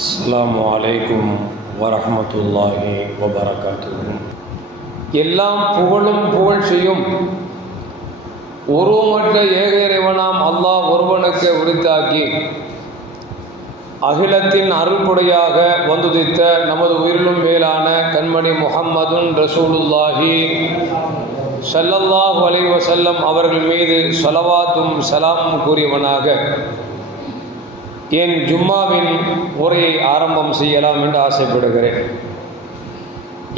அஸ்ஸலாமு அலைக்கும் வரஹ்மத்துல்லாஹி வபரகாத்துஹு. எல்லாம் புகழும் புகழ்ச்சியும் உருவமற்ற ஏக இறைவனாம் அல்லாஹ் ஒருவனுக்கு உரித்தாக்கி அகிலத்தின் அருள்பொடையாக வந்துதித்த நமது உயிரிலும் மேலான கண்மணி முஹம்மதுன் ரசூலுல்லாஹி ஸல்லல்லாஹு அலைஹி வஸல்லம் அவர்கள் மீது ஸலவாத்தும் ஸலாமும் கூறியவனாக என் ஜும்மாவின் உரையை ஆரம்பம் செய்யலாம் என்று ஆசைப்படுகிறேன்.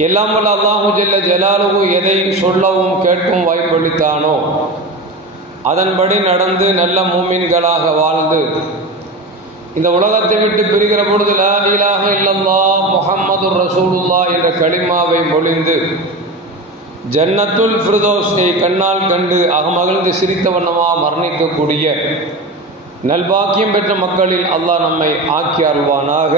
எல்லாம் வல்ல அல்லாஹு ஜல்ல ஜலாலுஹு எதை சொல்லவும் கேட்கும் வாய்ப்பளித்தானோ அதன்படி நடந்து நல்ல மூமின்களாக வாழ்ந்து இந்த உலகத்தை விட்டு பிரிகிற பொழுது லா இலாஹ இல்லல்லாஹ் முஹம்மதுர் ரசூலுல்லாஹ் என்ற கலிமாவை மொழிந்து ஜன்னத்துல் ஃபிர்தௌஸை கண்ணால் கண்டு அகமகிழ்ந்து சிரித்த வண்ணமாக மரணிக்கக்கூடிய நல்பாக்கியம் பெற்ற மக்களில் அல்லாஹ் நம்மை ஆக்கி அருள்வானாக.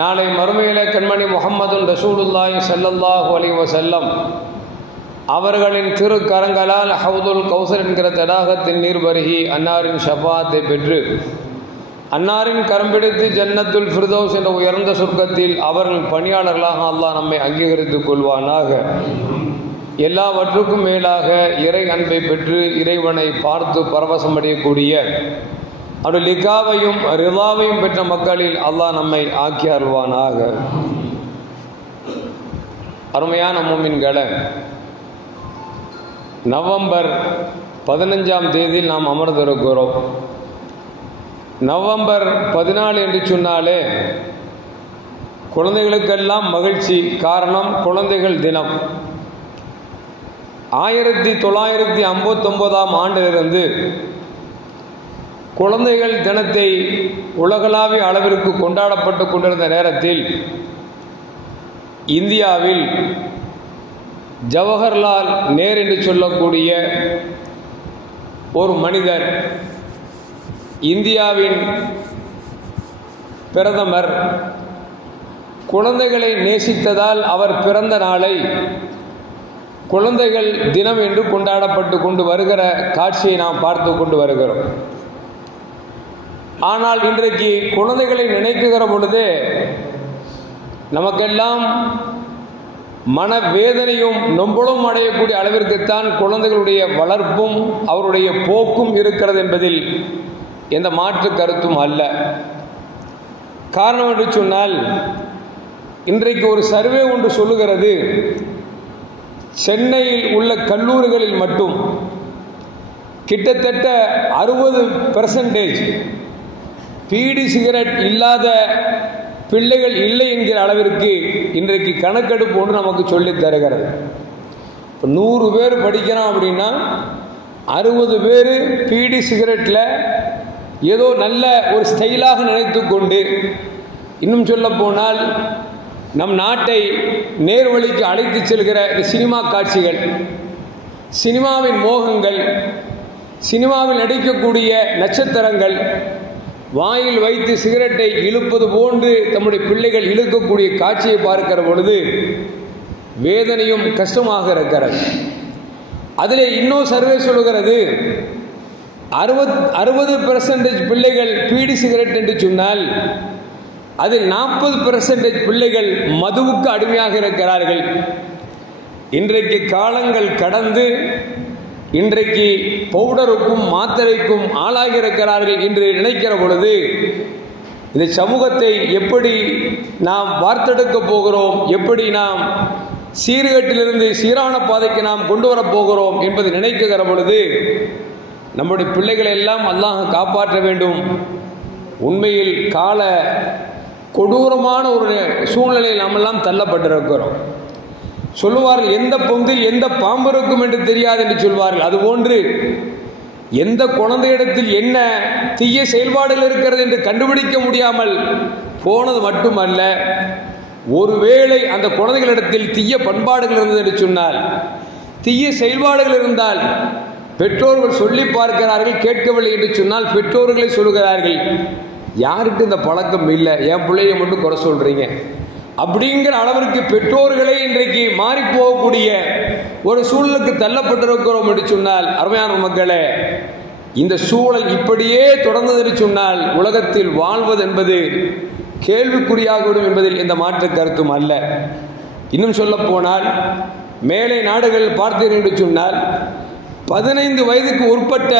நாளை மறுமையிலே கண்மணி முஹம்மதுன் ரசூலுல்லாஹி ஸல்லல்லாஹு அலைஹி வஸல்லம் அவர்களின் திருக்கரங்களால் ஹவுதுல் கௌசர் என்கிற தடாகத்தின் நீர் பருகி அன்னாரின் ஷஃபாத்தை பெற்று அன்னாரின் கரம்பிடித்து ஜன்னத்துல் ஃபிர்தௌஸ் என்ற உயர்ந்த சொர்க்கத்தில் அவர்கள் பணியாளர்களாக அல்லாஹ் நம்மை அங்கீகரித்துக் கொள்வானாக. எல்லாவற்றுக்கும் மேலாக இறை அன்பை பெற்று இறைவனை பார்த்து பரவசம் அடையக்கூடிய அவருடைய லிகாவையும் ரிதாவையும் பெற்ற மக்களில் அல்லாஹ் நம்மை ஆக்கி அருள்வானாக. அருமையான மூமின்களை, நவம்பர் 15ஆம் தேதியில் நாம் அமர்ந்திருக்கிறோம். நவம்பர் 14 என்று சொன்னாலே குழந்தைகளுக்கெல்லாம் மகிழ்ச்சி. காரணம், குழந்தைகள் தினம். 1959ஆம் ஆண்டிலிருந்து குழந்தைகள் தினத்தை உலகளாவிய அளவிற்கு கொண்டாடப்பட்டு கொண்டிருந்த நேரத்தில் இந்தியாவில் ஜவஹர்லால் நேரு என்று சொல்லக்கூடிய ஒரு மனிதர், இந்தியாவின் பிரதமர், குழந்தைகளை நேசித்ததால் அவர் பிறந்த நாளை குழந்தைகள் தினம் என்று கொண்டாடப்பட்டு கொண்டு வருகிற காட்சியை நாம் பார்த்து கொண்டு வருகிறோம். ஆனால் இன்றைக்கு குழந்தைகளை நினைக்குகிற பொழுதே நமக்கெல்லாம் மனவேதனையும் நொம்பலும் அடையக்கூடிய அளவிற்குத்தான் குழந்தைகளுடைய வளர்ப்பும் அவருடைய போக்கும் இருக்கிறது என்பதில் எந்த மாற்று கருத்தும் அல்ல. காரணம் என்று சொன்னால், இன்றைக்கு ஒரு சர்வே ஒன்று சொல்லுகிறது, சென்னையில் உள்ள கல்லூரிகளில் மட்டும் கிட்டத்தட்ட 60% பீடி சிகரெட் இல்லாத பிள்ளைகள் இல்லை என்கிற அளவிற்கு இன்றைக்கு கணக்கெடுப்பு ஒன்று நமக்கு சொல்லித் தருகிறது. இப்போ 100 பேர் படிக்கிறான் அப்படின்னா 60 பேர் பீடி சிகரெட்டில் ஏதோ நல்ல ஒரு ஸ்டைலாக நினைத்து கொண்டு, இன்னும் சொல்ல போனால் நம் நாட்டை நேர்வழிக்கு அழைத்து செல்கிற இந்த சினிமா காட்சிகள், சினிமாவின் மோகங்கள், சினிமாவில் நடிக்கக்கூடிய நட்சத்திரங்கள் வாயில் வைத்து சிகரெட்டை இழுப்பது போன்று தம்முடைய பிள்ளைகள் இழுக்கக்கூடிய காட்சியை பார்க்கிற பொழுது வேதனையும் கஷ்டமாக இருக்கிறது. அதில் இன்னும் சர்வே சொல்லுகிறது, 60% பிள்ளைகள் பீடி சிகரெட் என்று சொன்னால் அதில் 40% பிள்ளைகள் மதுவுக்கு அடிமையாக இருக்கிறார்கள். இன்றைக்கு காலங்கள் கடந்து இன்றைக்கு பவுடருக்கும் மாத்திரைக்கும் ஆளாகி இருக்கிறார்கள் என்று நினைக்கிற பொழுது இந்த சமூகத்தை எப்படி நாம் வார்த்தெடுக்க போகிறோம், எப்படி நாம் சீர்கேட்டிலிருந்து சீரான பாதைக்கு நாம் கொண்டு வரப்போகிறோம் என்பதை நினைக்கிற பொழுது நம்முடைய பிள்ளைகளை எல்லாம் அல்லாஹ் காப்பாற்ற வேண்டும். உண்மையில் கால கொடூரமான ஒரு சூழ்நிலையில் நாமெல்லாம் தள்ளப்பட்டிருக்கிறோம். சொல்லுவார்கள், எந்த பொந்தில் எந்த பாம்பு இருக்கும் என்று தெரியாது என்று சொல்வார்கள். அதுபோன்று எந்த குழந்தையிடத்தில் என்ன தீய செயல்பாடுகள் இருக்கிறது என்று கண்டுபிடிக்க முடியாமல் போனது மட்டுமல்ல, ஒருவேளை அந்த குழந்தைகளிடத்தில் தீய பண்பாடுகள் இருந்தது என்று சொன்னால், தீய செயல்பாடுகள் இருந்தால் பெற்றோர்கள் சொல்லி பார்க்கிறார்கள், கேட்கவில்லை என்று சொன்னால் பெற்றோர்களை சொல்லுகிறார்கள், யாருக்கு இந்த பழக்கம் இல்லை, என் பிள்ளைய மட்டும் குறை சொல்றீங்க அப்படிங்கிற அளவிற்கு பெற்றோர்களே இன்றைக்கு மாறி போகக்கூடிய ஒரு சூழலுக்கு தள்ளப்பட்டிருக்கிறோம் என்று சொன்னால், அருமையான மக்களே, இந்த சூழல் இப்படியே தொடர்ந்தது சொன்னால் உலகத்தில் வாழ்வது என்பது கேள்விக்குறியாகிவிடும் என்பதில் எந்த மாற்று கருத்தும் அல்ல. இன்னும் சொல்ல போனால் மேலை நாடுகள் பார்த்தீர்கள் என்று சொன்னால் 15 வயதுக்கு உட்பட்ட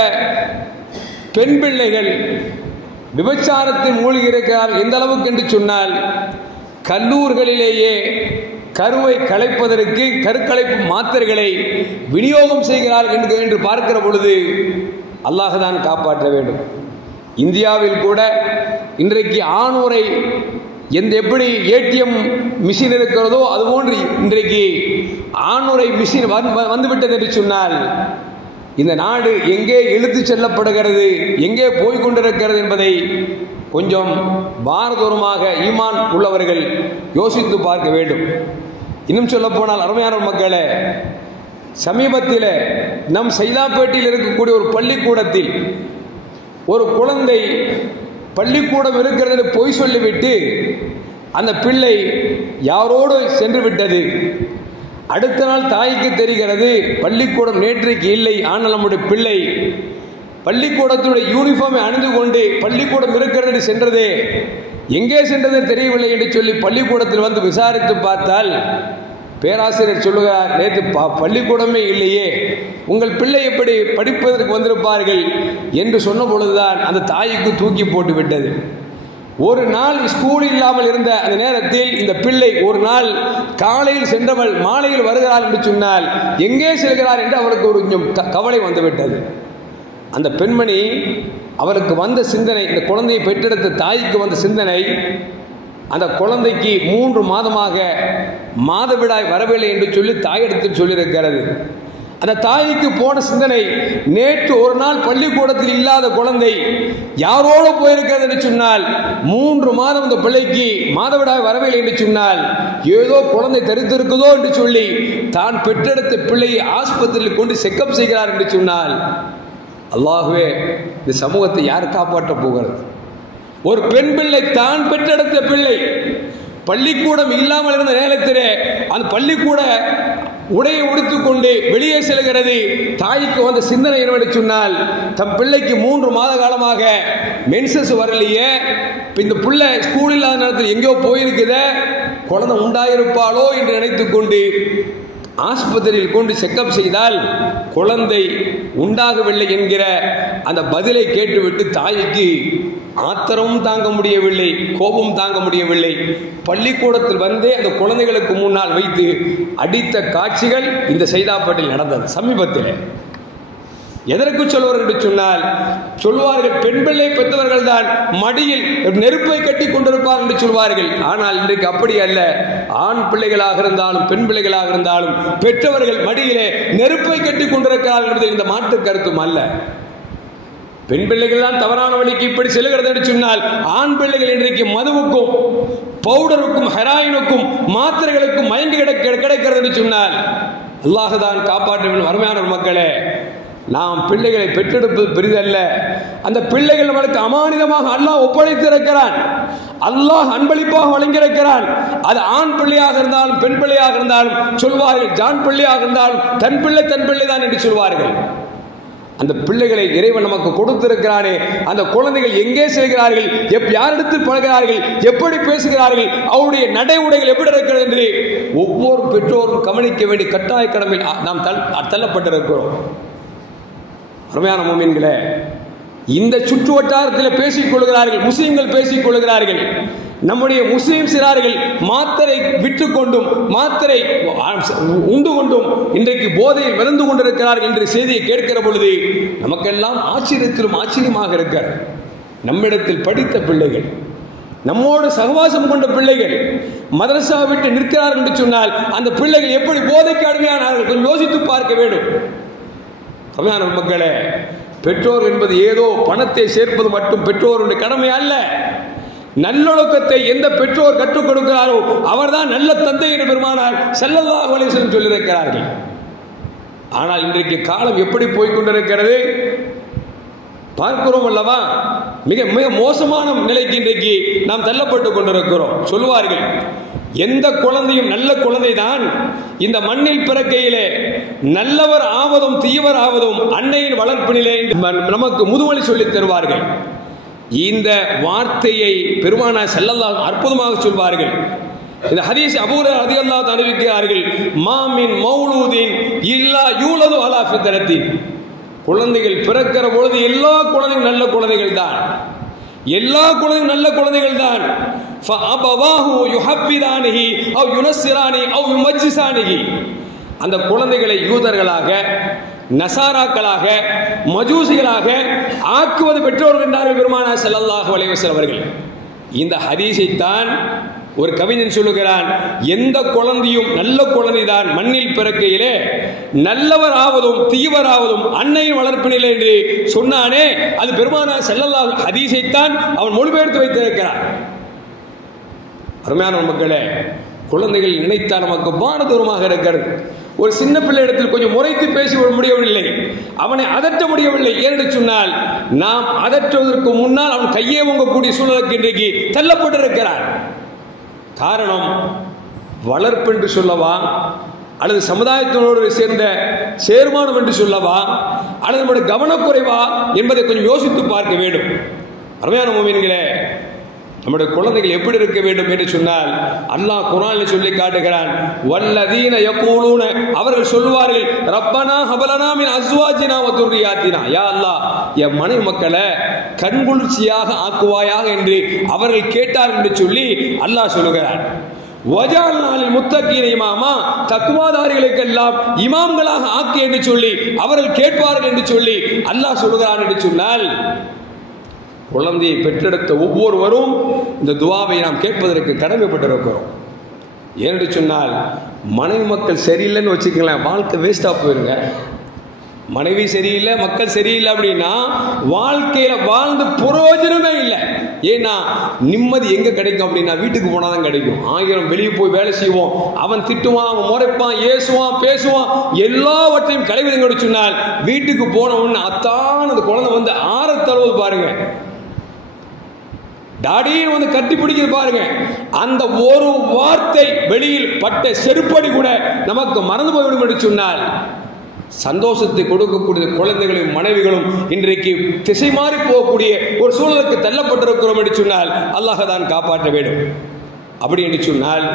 பெண் பிள்ளைகள் விபச்சாரத்தில் மூழ்கி இருக்கிறார்கள். எந்த அளவுக்கு என்று சொன்னால் கல்லூரிகளிலேயே கருவை கலைப்பதற்கு கருக்கலைப்பு மாத்திரைகளை விநியோகம் செய்கிறார்கள் என்று பார்க்கிற பொழுது அல்லாஹ் தான் காப்பாற்ற வேண்டும். இந்தியாவில் கூட இன்றைக்கு ஆணுரை எப்படி ஏடிஎம் மிஷின் இருக்கிறதோ அதுபோன்று இன்றைக்கு ஆணுரை மிஷின் வந்துவிட்டது என்று சொன்னால் இந்த நாடு எங்கே இழுத்து செல்லப்படுகிறது, எங்கே போய்கொண்டிருக்கிறது என்பதை கொஞ்சம் பாரதூரமாக ஈமான் உள்ளவர்கள் யோசித்து பார்க்க வேண்டும். இன்னும் சொல்ல போனால் அருமையான மக்களே, சமீபத்தில் நம் சைதாப்பேட்டையில் இருக்கக்கூடிய ஒரு பள்ளிக்கூடத்தில் ஒரு குழந்தை பள்ளிக்கூடம் இருக்கிறது பொய் சொல்லிவிட்டு அந்த பிள்ளை யாரோடு சென்று விட்டது. அடுத்த நாள் தாய்க்கு தெரிகிறது பள்ளிக்கூடம் நேற்றைக்கு இல்லை, ஆனால் நம்முடைய பிள்ளை பள்ளிக்கூடத்துடைய யூனிஃபார்மை அணிந்து கொண்டு பள்ளிக்கூடம் இருக்கிறது என்று சென்றதே, எங்கே சென்றது தெரியவில்லை என்று சொல்லி பள்ளிக்கூடத்தில் வந்து விசாரித்து பார்த்தால் பேராசிரியர் சொல்லுகிறார், நேற்று பள்ளிக்கூடமே இல்லையே, உங்கள் பிள்ளை எப்படி படிப்பதற்கு வந்திருப்பார்கள் என்று சொன்ன பொழுதுதான் அந்த தாய்க்கு தூக்கி போட்டு விட்டது. ஒரு நாள் ஸ்கூல் இல்லாமல் இருந்த அந்த நேரத்தில் இந்த பிள்ளை ஒரு நாள் காலையில் சென்றவள் மாலையில் வருகிறாள் என்று சொன்னால் எங்கே செல்கிறார் என்று அவருக்கு ஒரு கொஞ்சம் கவலை வந்துவிட்டது. அந்த பெண்மணி அவருக்கு வந்த சிந்தனை, இந்த குழந்தையை பெற்றெடுத்த தாய்க்கு வந்த சிந்தனை, அந்த குழந்தைக்கு 3 மாதமாக மாதவிடாய் வரவில்லை என்று சொல்லி தாயிடத்தில் சொல்லியிருக்கிறது. அந்த தாய்க்கு போன சிந்தனை, நேற்று ஒரு நாள் பள்ளிக்கூடத்தில் இல்லாத குழந்தை யாரோடு போயிருக்கிறது என்று சொன்னால் 3 மாதம் அந்த பிள்ளைக்கு மாதவிடாய் வரவில்லை என்று சொன்னால் ஏதோ குழந்தை தரித்திருக்குதோ என்று சொல்லி தான் பெற்றெடுத்த பிள்ளையை ஆஸ்பத்திரியில் கொண்டு செக்கப் செய்கிறார் என்று சொன்னால் அல்லாஹ்வே, இந்த சமூகத்தை யார் காப்பாற்றப் போகிறது? ஒரு பெண் பிள்ளை தான் பெற்றெடுத்த பிள்ளை பள்ளிக்கூடம் இல்லாமல் இருந்த நேரத்திலே அந்த பள்ளிக்கூட உடையை உடுத்துக்கொண்டு வெளியே செல்கிறது. தாய்க்கு வந்த சிந்தனை என்னவென்று சொன்னால், தம் பிள்ளைக்கு 3 மாத காலமாக மென்சஸ் வரலையே, இந்த பிள்ளை ஸ்கூல் இல்லாத நேரத்தில் எங்கேயோ போயிருக்குத, குழந்தை உண்டாயிருப்பாளோ என்று நினைத்துக் கொண்டு ஆஸ்பத்திரியில் கொண்டு செக்கப் செய்தால் குழந்தை உண்டாகவில்லை என்கிற அந்த பதிலை கேட்டுவிட்டு தாய்க்கு ஆத்திரமும் தாங்க முடியவில்லை, கோபம் தாங்க முடியவில்லை. பள்ளிக்கூடத்தில் வந்தே அந்த குழந்தைகளுக்கு முன்னால் வைத்து அடித்த காட்சிகள் இந்த சைதாப்பேட்டையில் நடந்தது சமீபத்தில். எதற்கு சொல்வார்கள் என்று சொன்னால், சொல்வார்கள் பெண் பிள்ளை பெற்றவர்கள் தான் மடியில் நெருப்பை கட்டி கொண்டிருப்பார்கள் என்று சொல்வார்கள். ஆனால் இன்றைக்கு அப்படி அல்ல. ஆண் பிள்ளைகளாக இருந்தாலும் பெண் பிள்ளைகளாக இருந்தாலும் பெற்றவர்கள் மடியிலே நெருப்பை கட்டி கொண்டிருக்கிறார்கள் என்பதில் இந்த மாற்று கருத்தும் அல்ல. பெண் பிள்ளைகள் தான் தவறான வழிக்கு இப்படி செல்கிறது என்று சொன்னால், ஆண் பிள்ளைகள் இன்றைக்கு மதுவுக்கும் பவுடருக்கும் ஹெராயினுக்கும் மாத்திரைகளுக்கும் மயங்கி கிடைக்கிறது என்று சொன்னால் அல்லாஹ் தான் காப்பாற்ற வேண்டும். அருமையான மக்களே, நாம் பிள்ளைகளை பெற்றெடுப்பது பெரிதல்ல. அந்த பிள்ளைகள் நம்மளுக்கு அமானிதமாக அல்லாஹ் ஒப்படைத்திருக்கிறான். அல்லாஹ் அன்பளிப்பாக வழங்கியிருக்கிறான். அது ஆண் பிள்ளையாக இருந்தாலும் பெண் பிள்ளையாக இருந்தாலும் சொல்வார்கள், ஜான் பிள்ளையாக இருந்தாலும் தன் பிள்ளை தான் என்று சொல்வார்கள். அந்த பிள்ளைகளை இறைவன் நமக்கு கொடுத்திருக்கிறானே, அந்த குழந்தைகள் எங்கே செல்கிறார்கள், யாரிடத்தில் பழகிறார்கள், எப்படி பேசுகிறார்கள், அவருடைய நடை உடைகள் எப்படி இருக்கிறது என்று ஒவ்வொரு பெற்றோரும் கவனிக்க வேண்டிய கட்டாய கடமையில் நாம் தள்ளப்பட்டிருக்கிறோம். அருமையான முஃமின்களே, இந்த சுற்று வட்டாரத்தில் பேசிக் கொள்கிறார்கள், முஸ்லிம்கள் பேசிக் கொள்கிறார்கள். நம்முடைய முஸ்லிம் சிறார்கள் மாத்திரை விட்டுக்கொண்டும் மாத்திரை உண்டு கொண்டும் இன்றைக்கு போதையில் விழுந்து கொண்டிருக்கிறார்கள் என்ற செய்தியை கேட்கிற பொழுது நமக்கெல்லாம் ஆச்சரியமாக இருக்கிறது. நம்மிடத்தில் படித்த பிள்ளைகள், நம்மோடு சகவாசம் கொண்ட பிள்ளைகள் மதரசா விட்டு நிற்கிறார்கள் என்று சொன்னால் அந்த பிள்ளைகள் எப்படி போதைக்கு அடிமையானார்கள் யோசித்து பார்க்க வேண்டும். அருமையான மக்களே, பெற்றோர் என்பது ஏதோ பணத்தை சேர்ப்பது மட்டும் பெற்றோருடைய கடமை அல்ல. நல்லொழுக்கத்தை எந்த பெற்றோர் கற்றுக் கொடுக்கிறாரோ அவர்தான் நல்ல தந்தை என்று பெருமானார் ஸல்லல்லாஹு அலைஹி வஸல்லம் சொல்லியிருக்கிறார்கள். ஆனால் இன்றைக்கு காலம் எப்படி போய்கொண்டிருக்கிறது பார்க்கிறோம் அல்லவா? மிக மிக மோசமான நிலைக்கு இன்றைக்கு நாம் தள்ளப்பட்டு கொண்டிருக்கிறோம். சொல்லுவார்கள், எந்த குழந்தையும் நல்ல குழந்தை தான் இந்த மண்ணில் பிறக்கையிலே நல்லவர் ஆவதும் தீயவர் ஆவதும் அன்னையின் வளர்ப்பினிலே நமக்கு முதுமொழி சொல்லித் தருவார்கள். இந்த வார்த்தையை பெருமானார் ஸல்லல்லாஹு அற்புதமாக சொல்வார்கள். இந்த ஹதீஸ் அபூ ஹுரைரா ரலியல்லாஹு அன்ஹு அறிவிக்கிறார்கள், மாமின் மௌலூதின் இல்லா யூலது அலா ஃபித்ரத்தின். குழந்தைகள் பிறக்கிற பொழுது எல்லா குழந்தைகளும் நல்ல குழந்தைகள் தான், எல்லா குழந்தைகளும் நல்ல குழந்தைகள் தான். ஃபஅபவாஹு யுஹப்பிதானிஹி அவ் யுனஸ்ஸிரானி அவ் யுமஜ்ஜிசானிஹி. அந்த குழந்தைகளை யூதர்களாக, நசாராக்களாக, மஜூசிகளாக ஆக்குவது பெற்றோர்கள் என்றார்கள் பெருமானார் ஸல்லல்லாஹு அலைஹி வஸல்லம் அவர்கள். இந்த ஹதீஸைத்தான் ஒரு கவிஞன் சொல்லுகிறான், எந்த குழந்தையும் நல்ல குழந்தைதான் மண்ணில் பிறக்கையிலே நல்லவர் ஆவதும் தீவராவதும் அன்னையின் வளர்ப்பினிலே என்று சொன்னானே, அது பெருமானார் ஸல்லல்லாஹு ஹதீஸைத்தான் அவன் மொழிபெயர்த்து வைத்திருக்கிறான். அருமையான மக்களே, குழந்தைகள் நினைத்தால் நமக்கு பாரதூரமாக இருக்கிறது. ஒரு சின்ன பிள்ளை இடத்தில் கொஞ்சம் முறைத்து பேசி முடியவில்லை, அவனை அதட்ட முடியவில்லை. ஏன்னு சொன்னால் நாம் அதற்றுவதற்கு முன்னால் அவன் கையே வாங்கக்கூடிய சூழலுக்கு இன்றைக்கு தள்ளப்பட்டிருக்கிறான். காரணம், வளர்ப்பு என்று சொல்லவா, அல்லது சமுதாயத்தினோடு சேர்ந்த சேர்மானம் என்று சொல்லவா, அல்லது நம்முடைய கவனக்குறைவா என்பதை கொஞ்சம் யோசித்து பார்க்க வேண்டும். அருமையான முஃமின்களே, நம்முடைய குழந்தைகள் எப்படி இருக்க வேண்டும் என்று சொன்னால் அல்லாஹ் குர்ஆனில் சொல்லி காட்டுகிறான், வல்லதீன யகூலூன, அவர்கள் சொல்வார்கள், ரப்பனா ஹபலனா மின் அஸ்வாஜினா வ துர்ரியாத்தினா, யா அல்லாஹ் என் மனைவி மக்களை கண்குளிர்ச்சியாக ஆக்குவாயாக என்று அவர்கள் கேட்டார்கள் என்று சொல்லி அல்லாஹ் சொல்லுகிறான். வஜஅல்னாலில் முத்தகீன இமாமா, தக்வாதாரிகளுக்கெல்லாம் இமாம்களாக ஆக்கி என்று சொல்லி அவர்கள் கேட்பார்கள் என்று சொல்லி அல்லாஹ் சொல்லுகிறான் என்று சொன்னால், குழந்தையை பெற்றெடுத்த ஒவ்வொருவரும் இந்த துவாவை நாம் கேட்பதற்கு கடமைப்பட்டிருக்கிறோம். ஏன்னு சொன்னால் மனைவி மக்கள் சரியில்லைன்னு வச்சுக்கலாம், வாழ்க்கை வேஸ்டாக போயிருங்க. மனைவி சரியில்லை, மக்கள் சரியில்லை அப்படின்னா வாழ்க்கையில வாழ்ந்து பிரயோஜனமே இல்லை. ஏன்னா நிம்மதி எங்க கிடைக்கும் அப்படின்னா வீட்டுக்கு போனால் தான் கிடைக்கும். ஆயிரம் வெளியே போய் வேலை செய்வோம், அவன் திட்டுவான், அவன் முறைப்பான், ஏசுவான், பேசுவான், எல்லாவற்றையும் கலைவிதங்க சொன்னால் வீட்டுக்கு போன உடனே அத்தான் அந்த குழந்தை வந்து ஆற தழுவது பாருங்க, டாடின்னு வந்து கட்டி பிடிக்கிறது பாருங்க. அந்த ஒரு வார்த்தை வெளியில் பட்ட செருப்படி கூட நமக்கு மறந்து போய்விடும் என்று சொன்னால், சந்தோஷத்தை கொடுக்கக்கூடிய குழந்தைகளும் மனைவிகளும் இன்றைக்கு திசை மாறி போகக்கூடிய ஒரு சூழலுக்கு தள்ளப்பட்டிருக்கிறோம் என்று சொன்னால் அல்லாஹ் தான் காப்பாற்ற வேண்டும். அப்படி என்று சொன்னால்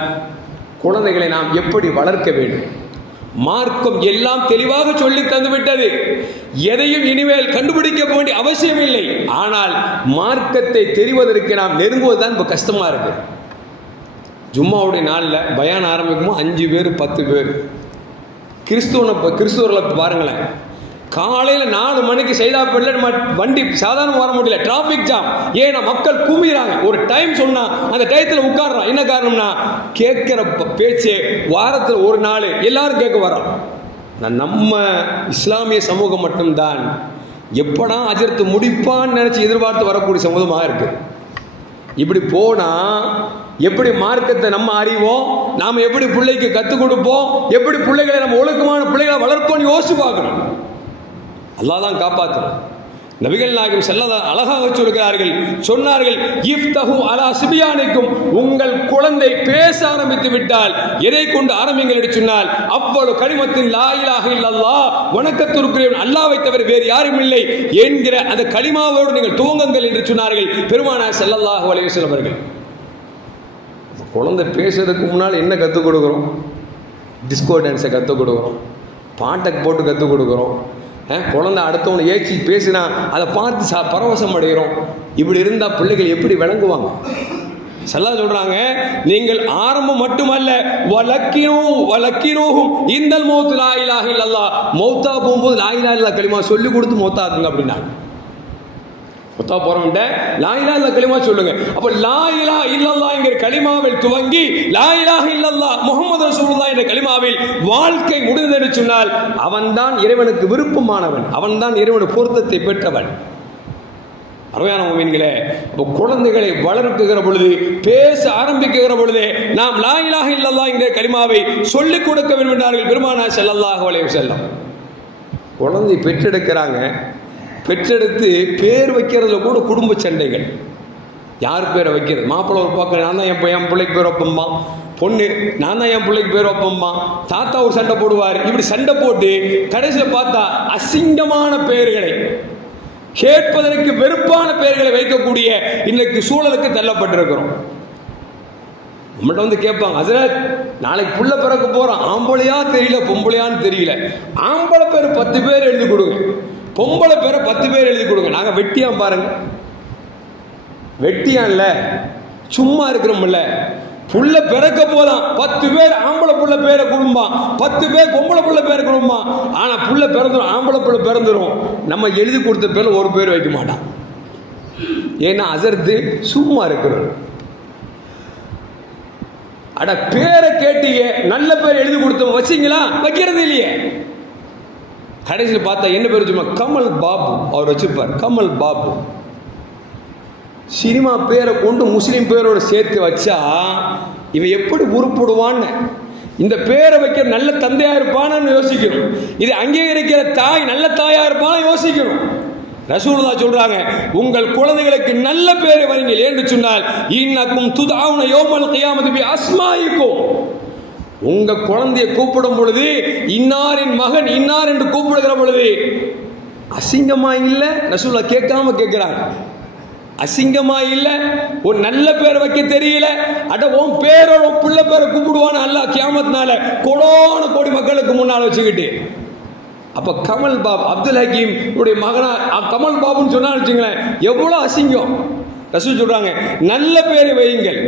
குழந்தைகளை நாம் எப்படி வளர்க்க வேண்டும்? மார்க்கம் எல்லாம் தெளிவாக சொல்லி தந்துவிட்டது. எதையும் இனிமேல் கண்டுபிடிக்க வேண்டிய அவசியம் இல்லை. ஆனால் மார்க்கத்தை தெரிவதற்கு நாம் நெருங்குவதுதான் இப்போ கஷ்டமா இருக்கு. ஜும்மாவுடைய நாளில் பயான் ஆரம்பிக்குமோ 5 பேர் 10 பேர். கிறிஸ்துவர்களை பாருங்களேன், காலையில் 4 மணிக்கு சைதாப்பேட்டில் நம்ம வண்டி சாதாரண வர முடியல, டிராபிக் ஜாம். ஏன்னா மக்கள் குமிறாங்க. ஒரு டைம் சொன்னா அந்த டயத்தில் உட்கார்றான். என்ன காரணம்னா கேட்கிற பேச்சு வாரத்தில் ஒரு நாள் எல்லாரும் கேட்க வரோம். நம்ம இஸ்லாமிய சமூகம் மட்டும்தான் எப்படா அஜர்த்து முடிப்பான்னு நினைச்சு எதிர்பார்த்து வரக்கூடிய சமூகமாக இருக்கு. இப்படி போனா எப்படி மார்க்கத்தை நம்ம அறிவோம், நாம எப்படி பிள்ளைக்கு கற்றுக் கொடுப்போம், எப்படி பிள்ளைகளை நம்ம ஒழுக்கமான பிள்ளைகளை வளர்ப்போம்னு யோசிச்சு பார்க்கணும். அல்லாஹ் தான் காப்பாற்றணும். நபிகள் நாயகம் ஸல்லல்லாஹு அழகாக சொல்கிறார்கள், சொன்னார்கள், இஃப்தஹு அலா சிபியானிக்கும், உங்கள் குழந்தை பேச ஆரம்பித்து விட்டால் எதை கொண்டு ஆரம்பிங்கள் என்று சொன்னால் அவ்வளவு கலிமத்தின் லா இலாஹ இல்லல்லாஹ், வணக்கத்திற்குரியவன் அல்லாஹ்வை தவிர வேறு யாரும் இல்லை என்கிற அந்த கலிமாவோடு நீங்கள் துவங்குங்கள் என்று சொன்னார்கள் பெருமானார் ஸல்லல்லாஹு அலைஹி வஸல்லம் அவர்கள். குழந்தை பேசுறதுக்கு முன்னால் என்ன கற்றுக் கொடுக்குறோம்? டிஸ்கோ டான்ஸை கற்றுக் கொடுக்குறோம், பாட்டை போட்டு கற்றுக் கொடுக்குறோம். குழந்தை அடுத்தவனை ஏற்றி பேசினா அதை பார்த்து பரவசம் அடைகிறோம். இப்படி இருந்தால் பிள்ளைகள் எப்படி விளங்குவாங்க? ஸல்லல்லாஹு சொல்றாங்க, நீங்கள் ஆரம்பம் மட்டுமல்ல, வலக்கினூஹும் இந்தல் மௌத் லா இலாஹ இல்லல்லாஹ், மௌத்தா போகும்போது லா இலாஹ இல்லல்லாஹ் கலிமா சொல்லி கொடுத்து மௌத்தாக்குங்க அப்படின்னா. மௌத்தா போறவன்ட்ட லா இலாஹ இல்லல்லாஹ் கலிமா சொல்லுங்க. அப்ப லா இலாஹ இல்லல்லாஹ் என்கிற கலிமாவில் துவங்கி லா இலாஹ இல்லல்லாஹ் முஹம்மது ரசூலுல்லாஹ் என்ற கலிமாவில் வாழ்க்கை முடிந்தது சொன்னால் அவன்தான் இறைவனுக்கு விருப்பமானவன், அவன்தான் இறைவனுக்கு பொருத்தத்தை பெற்றவன். அருமையான முஃமின்களே, குழந்தைகளை வளர்க்குகிற பொழுது, பேச ஆரம்பிக்கிற பொழுது நாம் லா இலாஹ இல்லல்லாஹ் என்கிற கலிமாவை சொல்லிக் கொடுக்க வேண்டும் என்றார்கள் பெருமானார் ஸல்லல்லாஹு அலைஹி வஸல்லம். குழந்தை பெற்றெடுக்கிறாங்க, பெற்றெடுத்து பேர் வைக்கிறதுல கூட குடும்ப சண்டைகள். யார் பேரை வைக்கிறது? மாப்பிள்ளை ஒரு பக்கம், நான் தான் என் பிள்ளைக்கு பேர் வைப்போம்மா, பொண்ணு நான் தான் என் பிள்ளைக்கு பேர் வைப்போம்மா, தாத்தா ஒரு சண்டை போடுவார். இப்படி சண்டை போட்டு கடைசியில் பார்த்தா அசிங்கமான பெயர்களை, கேட்பதற்கு வெறுப்பான பெயர்களை வைக்கக்கூடிய இன்னைக்கு சூழலுக்கு தள்ளப்பட்டிருக்கிறோம். நம்மள்ட்ட வந்து கேட்பாங்க, ஹஸ்ரத் நாளைக்கு புள்ள பிறக்க போறோம், ஆம்பளையா தெரியல பொம்பளையான்னு தெரியல, ஆம்பளை பேர் 10 பேர் எழுதி கொடுங்க, பொம்பளை பேரை 10 பேர் எழுதி கொடுங்க. நாங்க வெட்டியா பாருங்க, வெட்டியா இல்ல சும்மா இருக்கிறோம்ல. புள்ள பிறக்க போதான் 10 பேர் ஆம்பளை புள்ள பேரை குடும்பம், 10 பேர் பொம்பளை புள்ள பேரை குடும்பம். ஆனா புள்ள பிறந்துடும், ஆம்பளை புள்ள பிறந்துடும், நம்ம எழுதி கொடுத்த பேர்ல ஒரு பேர் வைக்க மாட்டான். ஏன்னா அசர்த்து சும்மா இருக்கிறோம். அட பேரை கேட்டீங்க, நல்ல பேர் எழுதி கொடுத்தோம், வச்சிங்களா? வைக்கிறது இல்லையே. கடைசியில் பார்த்தா என்ன பேர் வச்சுமா? கமல் பாபு அவர் வச்சிருப்பார், கமல் பாபு. சினிமா பேரை கொண்டு முஸ்லீம் பேரோட சேர்த்து வச்சா இவன் எப்படி உருப்படுவான்னு, இந்த பேரை வைக்கிற நல்ல தந்தையா இருப்பான்னு யோசிக்கணும். இது அங்கீகரிக்கிற தாய் நல்ல தாயா இருப்பான்னு யோசிக்கணும். ரசூலுல்லாஹ் சொல்றாங்க, உங்கள் குழந்தைகளுக்கு நல்ல பேரை வைங்க என்று சொன்னால் இன்னக்கும் துதஅவுன யௌமல் கியாமத்தி பி அஸ்மாயிக்கும். உங்க குழந்தையை கூப்பிடும் பொழுது இன்னாரின் மகன் இன்னார் என்று கூப்பிடுகிற பொழுது அசிங்கமா இல்ல? ரசூலுல்லாஹ் கேட்காம கேட்கிறாங்க, அசிங்கமா இல்ல? ஒரு நல்ல பேர் வைக்க தெரியல, அட உன் பேரோட பிள்ளை பேரை கூப்பிடுவான்னு அல்லாஹ் கியாமத்னால கோடான கோடி மக்களுக்கு முன்னால் வச்சுக்கிட்டு. அப்ப கமல் பாபு, அப்துல் ஹக்கீம் உடைய மகனா கமல் பாபுன்னு சொன்னா வச்சுங்களேன், எவ்வளவு அசிங்கம். ரசூல் சொல்றாங்க நல்ல பேரை வையுங்கள்.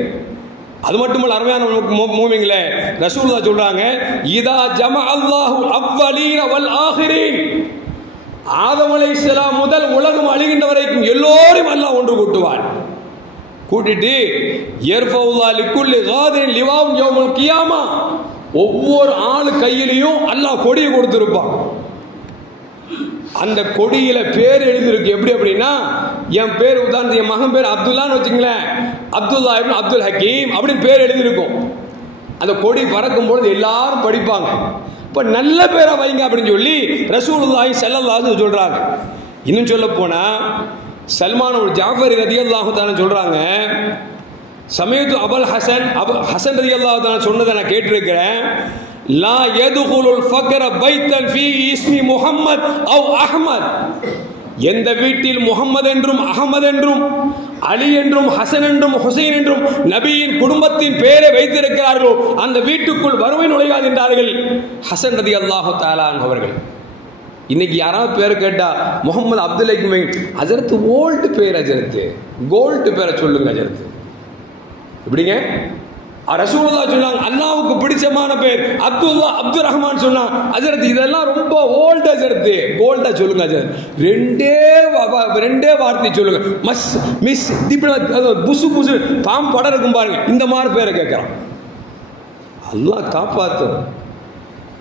அது மட்டுமல்ல, அருமையான மூமின்களே, ரசூலுல்லாஹ் சொல்றாங்க இதா ஜமஅ அல்லாஹு அவ்வலீன வல் ஆகிரீன், ஆதம் அலைஹிஸ்ஸலாம் முதல் உலகம் அழிகின்ற வரைக்கும் எல்லோரும் அல்லாஹ் ஒன்று கூட்டுவான். கூட்டிட்டு யர்ஃபவுல்லாஹு லிக்குல்லி காதிரின் லிவாவும் யௌமுல் கியாமா, ஒவ்வொரு ஆளு கையிலையும் அல்லாஹ் கொடியை கொடுத்திருப்பான். அந்த கொடியில பேர் எழுதிருக்கு. எப்படி அப்படின்னா, என் பேர் உதாரணத்துக்கு என் மகன் பேர் அப்துல்லான்னு வச்சுங்களேன், அப்துல்லா இப்னு அப்துல் ஹக்கீம் அப்படின்னு பேர் எழுதியிருக்கும். அந்த கொடி பறக்கும் பொழுது எல்லாரும் படிப்பாங்க. இப்ப நல்ல பேரை வைங்க அப்படின்னு சொல்லி ரசூலுல்லாஹி ஸல்லல்லாஹு அலைஹி சொல்றாங்க. இன்னும் சொல்ல போனா சல்மான் ஜாஃபர் ரலியல்லாஹு தஆலா சொல்றாங்க, சமயத்து அபுல் ஹசன் ரலியல்லாஹு தஆலா சொன்னதை நான் கேட்டிருக்கிறேன். லா யதுகுலுல் ஃபக்ர பைத்தன் ஃபீ இஸ்மி முஹம்மத் அவ் அஹ்மத், எந்த வீட்டில் முகம்மது என்றும் அகமது என்றும் அலி என்றும் ஹசன் என்றும் ஹுசைன் என்றும் நபியின் குடும்பத்தின் பெயரை வைத்திருக்கிறார்களோ அந்த வீட்டுக்குள் வறுமை நுழையாது என்றார்கள் ஹசன் ரலியல்லாஹு தஆலா அவர்கள். இன்னைக்கு யாராவது பேர் கேட்டா முகமது அப்துல் ஹக்கீம், ஹஜரத் ஓல்டு பேர், ஹஜரத் கோல்டு பேரை சொல்லுங்க ஹஜரத். எப்படிங்க? ரசூலுல்லாஹ் சொன்னாங்க அல்லாஹ்வுக்கு பிடிச்சமான பேர் அப்துல்லா அப்துல் ரஹ்மான் சொன்னாங்க. ஹஜரத் இதெல்லாம் ரொம்ப ஓல்டு ஹஜரத், கோல்டா சொல்லுங்க ஹஜரத். ரெண்டே வார்த்தை சொல்லுங்க, மஸ் மிஸ் புசு புசு பாம் படம் இருக்கும் பாருங்க, இந்த மாதிரி பேரை கேட்கிறான். அல்லாஹ் காப்பாற்றும்.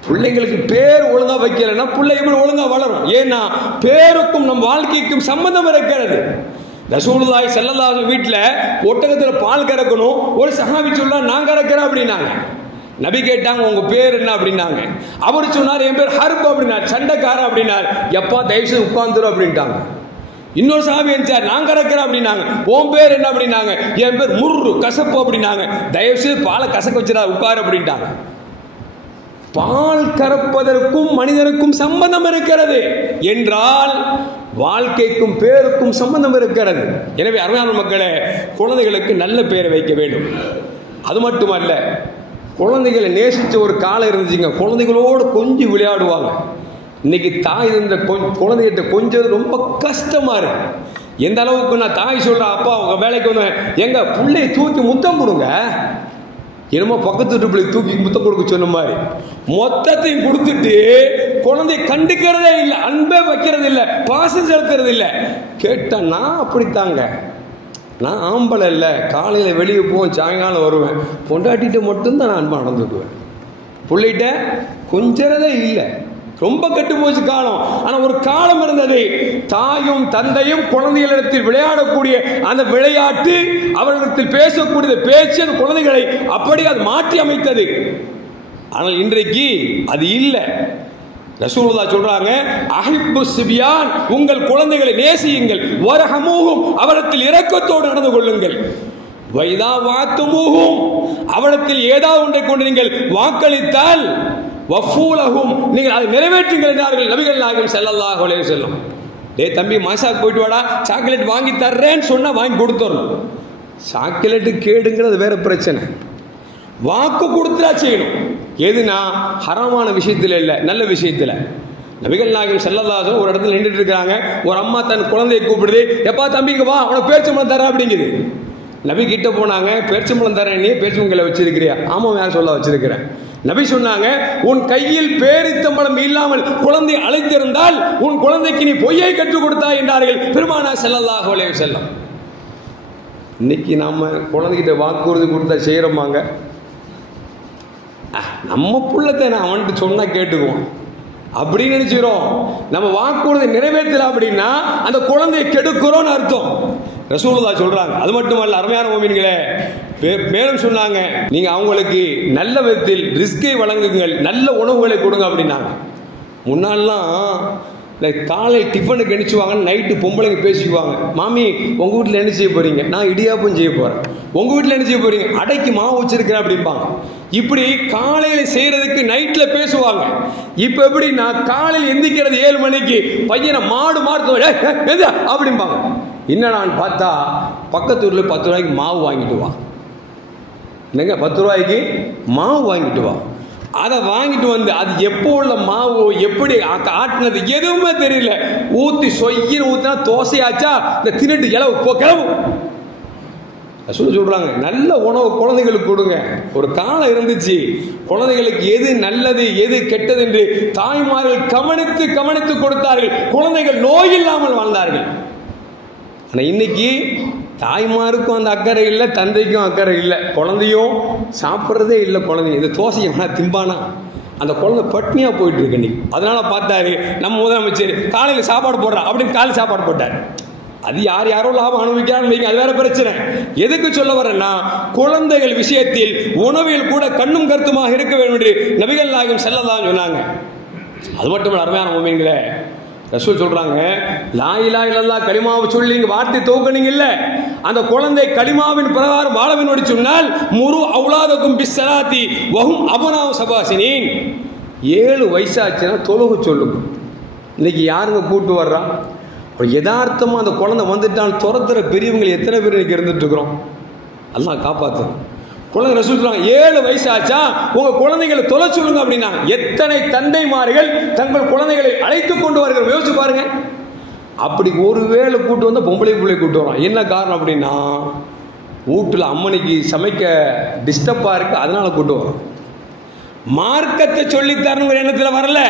பிள்ளைங்களுக்கு பேர் ஒழுங்கா வைக்கலன்னா பிள்ளை எப்படி ஒழுங்கா வளரும்? ஏன்னா பேருக்கும் நம் வாழ்க்கைக்கும் சம்பந்தம் இருக்கிறது. ரசூலுல்லாஹி ஸல்லல்லாஹு அலைஹி வீட்டில் ஒட்டகத்தில் பால் கறக்கணும். ஒரு சஹாபி சொல்ல நான் கறக்கிறேன் அப்படின்னாங்க. நபி கேட்டாங்க உங்க பேர் என்ன அப்படின்னாங்க. அவர் சொன்னார் என் பேர் ஹர்ப் அப்படின்னார், சண்டைக்கார அப்படின்னார். எப்பா தயவுசெய்து உட்கார்ந்துரும் அப்படின்ட்டாங்க. இன்னொரு சஹாபி இருந்தார், நான் கறக்கிறேன் அப்படின்னாங்க. உன் பேர் என்ன அப்படின்னாங்க. என் பேர் முர்ரு கசப்பு அப்படின்னாங்க. தயவுசெய்து பாலை கசக்க வச்சிடா உட்கார் அப்படின்ட்டாங்க. பால் கறப்பதற்கும் மனிதனுக்கும் சம்பந்தம் இருக்கிறது என்றால் வாழ்க்கைக்கும் பேருக்கும் சம்பந்தம் இருக்கிறது. எனவே அருமையான மக்களே, குழந்தைகளுக்கு நல்ல பேரை வைக்க வேண்டும். அது மட்டுமல்ல, குழந்தைகளை நேசிச்ச ஒரு காலம் இருந்துச்சுங்க, குழந்தைகளோடு கொஞ்சம் விளையாடுவாங்க. இன்னைக்கு தாய் இந்த குழந்தைகிட்ட கொஞ்சம் ரொம்ப கஷ்டமா இருக்கு. எந்த அளவுக்கு நான் தாய் சொல்றேன், அப்பா உங்க வேலைக்கு வந்து எங்க பிள்ளையை தூக்கி முத்தம் கொடுங்க, என்னமோ பக்கத்து வீட்டு பிள்ளை தூக்கி முத்தம் கொடுக்க சொன்ன மாதிரி மொத்தத்தையும் கொடுத்துட்டு குழந்தை கண்டுக்கிறதே இல்லை, அன்பே வைக்கிறது இல்லை, பாசம் செலுத்துறது இல்லை. கேட்டா நான் அப்படித்தாங்க, நான் ஆம்பளை இல்லை, காலையில் வெளியே போவேன், சாயங்காலம் வருவேன், பொண்டாட்டிகிட்ட மட்டும்தான் நான் அன்பா நடந்துக்குவேன், பிள்ளைகிட்ட கொஞ்சறதே இல்லை. ரொம்ப கெட்டு போச்சு காலம். ஆனா ஒரு காலம் இருந்தது, தாயும் தந்தையும் குழந்தைகளிடத்தில் விளையாடக்கூடிய அந்த விளையாட்டு, அவர்களிடத்தில் பேசக்கூடிய பேச்சு அந்த குழந்தைகளை அப்படி அது மாற்றி அமைத்தது. ஆனால் இன்றைக்கு அது இல்லை. ரசூலுல்லாஹ் சொல்றாங்க அஹிப்பு சிபியான், உங்கள் குழந்தைகளை நேசியுங்கள், வரஹமுஹும் அவரிடத்தில் இரக்கத்தோடு நடந்து கொள்ளுங்கள், வைதா வாத்துமுஹும், அவரிடத்தில் ஏதாவது ஒன்றை கொண்டு நீங்கள் வாக்களித்தால் வஃபூலஹும், நீங்கள் அதை நிறைவேற்றுங்கள் என்றார்கள் நபிகள் நாயகம் ஸல்லல்லாஹு அலைஹி வஸல்லம். டேய் தம்பி, மாசாக்கு போயிட்டு வாடா, சாக்லேட் வாங்கி தர்றேன்னு சொன்னா வாங்கி கொடுத்துடணும். சாக்லேட்டு கேடுங்கிறது வேற பிரச்சனை. வாக்கு கொடுத்துட்டா செய்யணும். எதுனா ஹராமான விஷயத்தில் இல்லை, நல்ல விஷயத்தில். நபிகள் நாயகம் ஸல்லல்லாஹு அலைஹி வஸல்லம் ஒரு இடத்துல நின்றுட்டு இருக்காங்க. ஒரு அம்மா தன் குழந்தையை கூப்பிடுது, எப்பா தம்பிங்க வா, உனக்கு பேரிச்சம்பழம் தர அப்படிங்குது. நபி கிட்ட போனாங்க, பேரிச்சம்பழம் தரேன், நீ பேரிச்சம்பழங்களை வச்சிருக்கிறியா? ஆமாம், யார் சொல்ல வச்சிருக்கிறேன். நபி சொன்னாங்க, உன் கையில் பேரித்தம்பழம் இல்லாமல் குழந்தை அழைத்திருந்தால் உன் குழந்தைக்கு நீ பொய்யை கற்றுக் கொடுத்தாய் என்றார்கள் பெருமானார் ஸல்லல்லாஹு அலைஹி வஸல்லம். இன்னைக்கு நம்ம குழந்தைகிட்ட வாக்குறுதி கொடுத்தா செய்யறோமாங்க? நம்ம புள்ளத்தை நான் அவன்ட்டு சொன்னா கேட்டுக்குவோம் அப்படின்னு நினைச்சுக்கிறோம். நம்ம வாக்குறுதி நிறைவேற்றல அப்படின்னா அந்த குழந்தையை கெடுக்கிறோம்னு அர்த்தம். ரசூலுல்லாஹ் சொல்றாங்க. அது மட்டுமல்ல, அருமையான முஃமின்களே, மேலும் சொன்னாங்க, நீங்க அவங்களுக்கு நல்ல விதத்தில் ரிஸ்கை வழங்குங்கள், நல்ல உணவுகளை கொடுங்க அப்படின்னாங்க. முன்னாலாம் இந்த காலை டிஃபனுக்கு நினைச்சுவாங்க, நைட்டு பொம்பளைங்க பேசிக்குவாங்க, மாமி உங்க வீட்டில் என்ன செய்ய போறீங்க? நான் இடியாப்பம் செய்ய போறேன். உங்க வீட்டில் என்ன செய்ய போறீங்க? அடைக்கு மாவு வச்சிருக்கிறேன் அப்படிம்பாங்க. இப்படி காலையில செய்யறதுக்கு நைட்ல பேசுவாங்க. இப்ப எப்படின்னா காலையில் எந்திக்கிறது 7 மணிக்கு, பையனை மாடு அப்படிம்பாங்க. என்னடான்னு பார்த்தா பக்கத்தூர்ல 10 ரூபாய்க்கு மாவு வாங்கிட்டு வா. என்னங்க 10 ரூபாய்க்கு மாவு வாங்கிட்டு வா. அதை வாங்கிட்டு வந்து அது எப்போ உள்ள மாவு, எப்படி ஆட்டினது எதுவுமே தெரியல. ஊத்தி சொய்யின்னு ஊத்தினா தோசையாச்சா, இந்த தின்னுட்டு கிளவு. சொல்றாங்க, நல்ல உணவு குழந்தைகளுக்கு கொடுங்க. ஒரு காலம் இருந்துச்சு, குழந்தைகளுக்கு எது நல்லது எது கெட்டது என்று தாய்மார்கள் கவனித்து கொடுத்தார்கள். குழந்தைகள் நோய் இல்லாமல் வாழ்ந்தார்கள். ஆனா இன்னைக்கு தாய்மாருக்கும் அந்த அக்கறை இல்லை, தந்தைக்கும் அக்கறை இல்லை. குழந்தையும் சாப்பிட்றதே இல்லை. குழந்தை இந்த தோசையை வேணா திம்பானா, அந்த குழந்தை பட்னியா போயிட்டு இருக்கு இன்னைக்கு. அதனால பார்த்தாரு நம்ம முதலமைச்சர் காலையில் சாப்பாடு போடுறான் அப்படின்னு காலையில் சாப்பாடு போட்டார். அது யாரோ லாபம் அனுபவிக்கிறான்னு வைங்க, அது வேற பிரச்சனை. எதுக்கு சொல்ல வரேன்னா, குழந்தைகள் விஷயத்தில் உணவில் கூட கண்ணும் கருத்துமாக இருக்க வேண்டும் என்று நபிகள் நாயகம் ஸல்லல்லாஹு அலைஹி சொன்னாங்க. அது மட்டும் அருமையான முஃமின்களே, ரசூல் சொல்றாங்க, லா இலாஹ இல்லல்லாஹ் கலிமாவை சொல்லி இங்க வார்த்தை தோக்கணிங்க இல்ல, அந்த குழந்தை கலிமாவின் பிரகாரம் வாழ வேண்டும் சொன்னால் முரு அவுலாதக்கும் பிஸ்ஸலாத்தி வஹும் அபனாவு சபாசினீன், 7 வயசாச்சுன்னா தொழுக சொல்லுங்க. இன்னைக்கு யாருங்க கூட்டு வர்றா? ஒரு யதார்த்தமா அந்த குழந்தை வந்துட்டால் துரத்துற பெரியவங்க எத்தனை பேர் இன்னைக்கு இருந்துட்டு இருக்கிறோம்? அல்லாஹ் காப்பாற்றும். குழந்தை ரசூல் சொல்றாங்க, 7 வயசாச்சா உங்க குழந்தைகளை தொலை சொல்லுங்க அப்படின்னா, எத்தனை தந்தைமார்கள் தங்கள் குழந்தைகளை அழைத்து கொண்டு வருகிற யோசிச்சு பாருங்க. அப்படி ஒருவேளை கூட்டு வந்தா பொம்பளை பிள்ளை கூட்டு வரோம். என்ன காரணம் அப்படின்னா, வீட்டில் அம்மனிக்கு சமைக்க டிஸ்டர்பா இருக்கு, அதனால கூட்டு வரோம். மார்க்கத்தை சொல்லித்தரணுங்கிற எண்ணத்தில் வரல,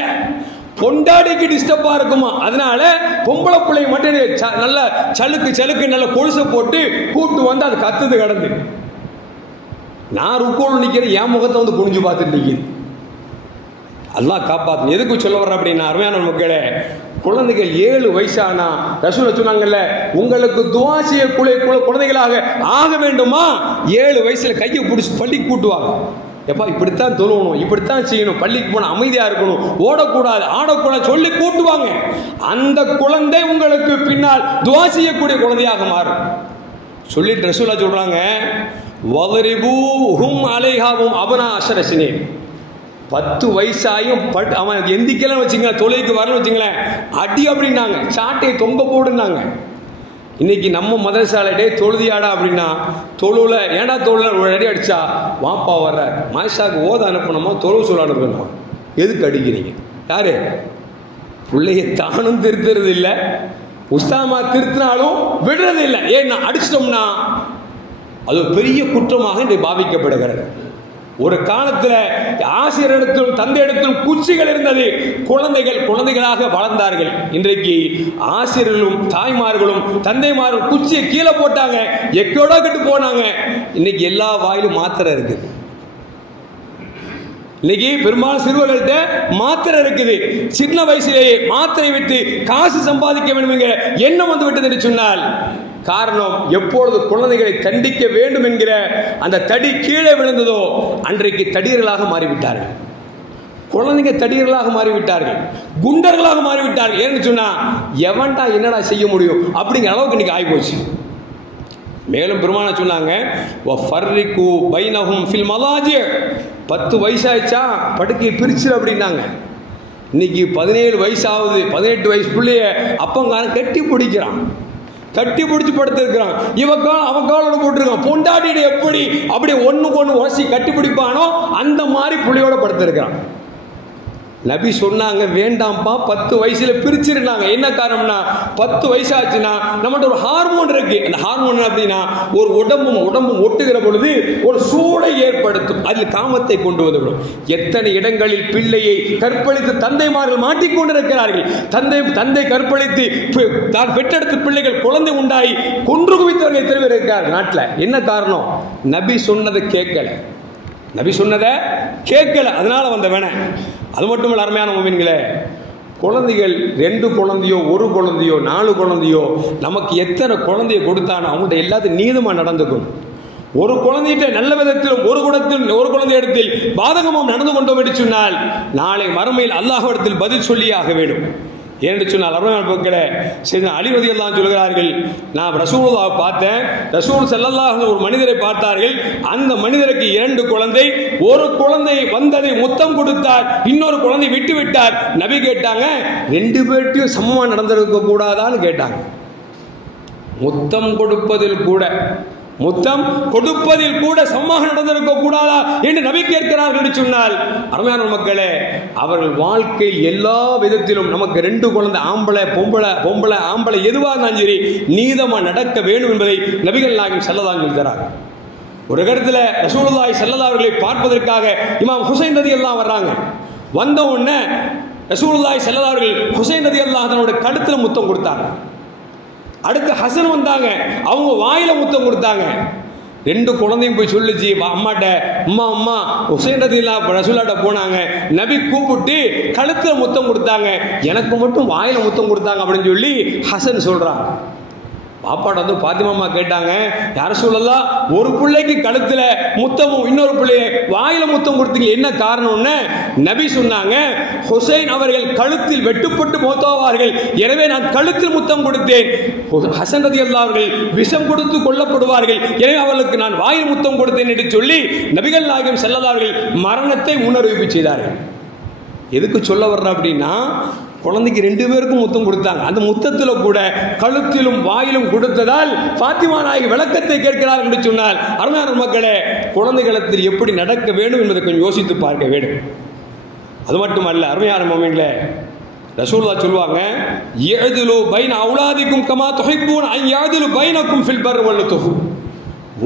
பொண்டாடிக்கு டிஸ்டர்பா இருக்குமா, அதனால பொம்பளை பிள்ளை மட்டும் நல்ல சலுக்கு நல்ல கொலுசை போட்டு கூட்டு வந்து அது கத்துது கிடந்து. நான் ருக்கோடு நிற்கிறேன், என் முகத்தை வந்து குனிஞ்சு பார்த்துட்டு நிற்கிது. அல்லாஹ் காப்பாத்து. எதுக்கு சொல்ல வர்ற அப்படின்னா, அருமையான மக்களே, குழந்தைகள் 7 வயசானா ரசூல் சொன்னாங்கல்ல, உங்களுக்கு துஆ செய்யக்கூடிய குழந்தைகளாக ஆக வேண்டுமா, 7 வயசுல கையை பிடிச்சி பள்ளிக்கு கூட்டுவாங்க. எப்பா இப்படித்தான் தொழுவணும், இப்படித்தான் செய்யணும், பள்ளிக்கு போன அமைதியா இருக்கணும், ஓடக்கூடாது ஆடக்கூடாது சொல்லி கூட்டுவாங்க. அந்த குழந்தை உங்களுக்கு பின்னால் துஆ செய்யக்கூடிய குழந்தையாக மாறும். சொல்லிட்டு ரசூலா சொல்றாங்க, வதரிபூஹும் அலைஹாவும் அபனா அஷரசினீன், 10 வயசாயும் அவன் எந்திக்கலாம் வச்சுங்களேன், தொலைக்கு வரல வச்சுங்களேன், அடி அப்படின்னாங்க, சாட்டையை தொங்க போடுனாங்க. இன்னைக்கு நம்ம மதரசாலே தொழுதியாடா அப்படின்னா, தொழுல ஏடா தொழுல ஒரு அடி அடிச்சா வாப்பா வர்ற மாஷாக்கு ஓத அனுப்பணுமா, தொழு சொல்ல அனுப்பணுமா, எதுக்கு அடிக்கிறீங்க? யாரு பிள்ளைய தானும் திருத்துறது இல்லை, உஸ்தாமா திருத்தினாலும் விடுறது இல்லை. ஏன்னா அடிச்சிட்டோம்னா அது பெரிய குற்றமாக இன்று பாவிக்கப்படுகிறது. ஒரு காலத்தில் ஆசிரியரிடத்திலும் தந்தையிடத்திலும் குச்சிகள் இருந்தது, குழந்தைகளாக வளர்ந்தார்கள். இன்றைக்கு ஆசிரியர்களும் தாய்மார்களும் தந்தைமார்களும் குச்சியை கீழே போட்டாங்க, எக்கோட கட்டு போனாங்க. இன்னைக்கு எல்லா வாயிலும் மாத்திரை இருக்குது. இன்னைக்கு பெரும்பாலும் சிறுவர்கள்ட்ட மாத்திரை இருக்குது. சின்ன வயசிலேயே மாத்திரை விட்டு காசு சம்பாதிக்க வேண்டும் என்கிற எண்ணம் வந்து விட்டது என்று சொன்னால், காரணம் எப்பொழுது குழந்தைகளை தண்டிக்க வேண்டும் என்கிற அந்த தடி கீழே விழுந்ததோ அன்றைக்கு தடியர்களாக மாறிவிட்டார்கள். குழந்தைங்க தடியர்களாக மாறிவிட்டார்கள், குண்டர்களாக மாறிவிட்டார்கள். ஏன்னு சொன்னா எவன்டா என்னடா செய்ய முடியும் அப்படிங்கிற அளவுக்கு இன்னைக்கு ஆகிப்போச்சு. மேலும் பெருமான சொன்னாங்க 10 வயசாயிச்சா படுக்கையை பிரிச்சு அப்படின்னாங்க. இன்னைக்கு 17 வயசாகுது, 18 வயசு பிள்ளைய அப்பங்காரன் கட்டி பிடிக்கிறான், கட்டி பிடிச்சி படுத்திருக்கிறான். அவன் காலோட போட்டிருக்கான். பொண்டாட்டியோட எப்படி அப்படியே ஒண்ணுக்கு ஒன்று உரசி கட்டி பிடிப்பானோ அந்த மாதிரி புள்ளையோட படுத்திருக்கிறான். நபி சொன்னாங்க வேண்டாம்ப்பா, 10 வயசுல பிரிச்சிருந்தாங்க. என்ன காரணம்னா 10 வயசாச்சுன்னா நம்மகிட்ட ஒரு ஹார்மோன் இருக்கு. அந்த ஹார்மோன் அப்படின்னா ஒரு உடம்பும் ஒட்டுகிற பொழுது ஒரு சூடை ஏற்படுத்தும், அதில் காமத்தை கொண்டு வந்துவிடும். எத்தனை இடங்களில் பிள்ளையை கற்பழித்து தந்தைமார்கள் மாட்டிக்கொண்டிருக்கிறார்கள். தந்தை கற்பழித்து தான் பெற்றெடுத்த பிள்ளைகள் குழந்தை உண்டாகி கொன்று குவித்தவர்கள் எத்தனை பேர் இருக்கிறார் நாட்டில். என்ன காரணம்? நபி சொன்னதை கேட்கல, அதனால வந்த வேண. அது மட்டும் இல்ல அருமையான முஃமின்களே, குழந்தைகள் 2 குழந்தையோ 1 குழந்தையோ 4 குழந்தையோ நமக்கு எத்தனை குழந்தைய கொடுத்தானோ அவங்கள்ட்ட எல்லாத்தையும் நீதமா நடந்துக்கும். ஒரு குழந்தைகிட்ட நல்ல விதத்திலும் ஒரு குழந்தை இடத்தில் பாதகமும் நடந்து கொண்டோம் என்று சொன்னால் நாளை மறுமையில் அல்லாஹ்விடத்தில் பதில் சொல்லியே ஆக வேண்டும். ஏன்னு சொன்னால் அலி ரலியல்லாஹு சொல்கிறார்கள், நான் ரசூலுல்லாஹ் பார்த்தேன். ரசூல் ஸல்லல்லாஹு ஒரு மனிதரை பார்த்தார்கள். அந்த மனிதருக்கு 2 குழந்தை, ஒரு குழந்தை வந்ததை முத்தம் கொடுத்தார், இன்னொரு குழந்தை விட்டு விட்டார். நபி கேட்டாங்க 2 பேர்ட்டையும் சமமா நடந்திருக்க கூடாதான்னு கேட்டாங்க. முத்தம் கொடுப்பதில் கூட சமமாக நடந்திருக்க கூடாதா என்று நபி கேட்கிறார்கள் என்று சொன்னால் அருமையான மக்களே, அவர்கள் வாழ்க்கையில் எல்லா விதத்திலும் நமக்கு 2 குழந்தை, ஆம்பளை எதுவாக இருந்தாலும் சரி நீதமா நடக்க வேண்டும் என்பதை நபிகள் நாயகம் ஸல்லல்லாஹு அலைஹி வஸல்லம் தராங்க. ஒரு இடத்துல ரசூலுல்லாஹி ஸல்லல்லாஹு அவர்களை பார்ப்பதற்காக இமாம் ஹுசைன் ரலியல்லாஹு வர்றாங்க. வந்த உடனே ரசூலுல்லாஹி ஸல்லல்லாஹு அவர்கள் ஹுசைன் ரலியல்லாஹு தன்னுடைய கழுத்துல முத்தம் கொடுத்தாங்க. அடுத்து ஹசன் வந்தாங்க, அவங்க வாயில முத்தம் கொடுத்தாங்க. 2 குழந்தையும் போய் சொல்லிச்சு அம்மாட்ட, அம்மா ஹுசைன் ரலியல்லாஹு ரசூலுல்லாஹ்ட்ட போனாங்க, நபி கூப்பிட்டு கழுத்துல முத்தம் கொடுத்தாங்க, எனக்கு மட்டும் வாயில முத்தம் கொடுத்தாங்க அப்படின்னு சொல்லி ஹசன் சொல்றாங்க. பாப்பாட்ட வந்து பாத்திமா கேட்டாங்க, யார சொல்லலாம், ஒரு பிள்ளைக்கு கழுத்துல முத்தமும் இன்னொரு பிள்ளைய வாயில முத்தம் கொடுத்தீங்க, என்ன காரணம்னு நபி சொன்னாங்க, ஹுசைன் அவர்கள் கழுத்தில் வெட்டுப்பட்டு மௌத்தாவார்கள், எனவே நான் கழுத்தில் முத்தம் கொடுத்தேன். ஹசன் ரலியல்லாஹு அவர்கள் விஷம் கொடுத்து கொல்லப்படுவார்கள், எனவே அவர்களுக்கு நான் வாயில் முத்தம் கொடுத்தேன் என்று சொல்லி நபிகள் நாயகம் ஸல்லல்லாஹு அலைஹி வஸல்லம் மரணத்தை முன்னறிவிப்பு செய்தார்கள். எதுக்கு சொல்ல வர்ற அப்படின்னா, குழந்தைக்கு 2 பேருக்கும் முத்தம் கொடுத்தாங்க. அந்த முத்தத்தில் கூட கழுத்திலும் வாயிலும் கொடுத்ததால் பாத்திமா நாயகி விளக்கத்தை கேட்கிறார் என்று சொன்னால் அருமையான மக்களே, குழந்தைகளத்தில் எப்படி நடக்க வேண்டும் என்பதை கொஞ்சம் யோசித்து பார்க்க வேண்டும். அது மட்டுமல்ல அருமையான முஃமின்களே, ரசூலுல்லாஹ் சொல்வாங்க, யஅதிலு பைன அவுலாதிக்கும் கமா துஹிப்பூன அன் யஅதிலு பைனக்கும் ஃபில் பர்ரி வல் லத்ஃப்.